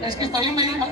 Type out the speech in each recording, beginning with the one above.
Es que está bien medida.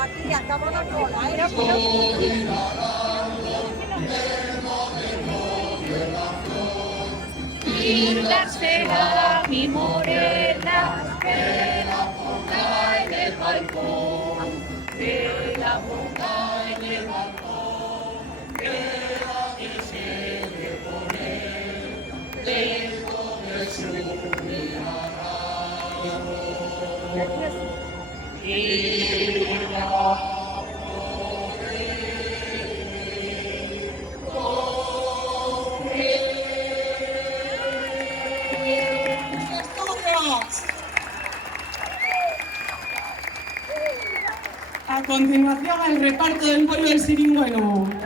Aquí acabó la cola, Linda será mi morena, que la ponga en el balcón, que la ponga en el balcón, que la quisiere poner dentro de su mirada. A continuación, el reparto del pollo del Siringüeno.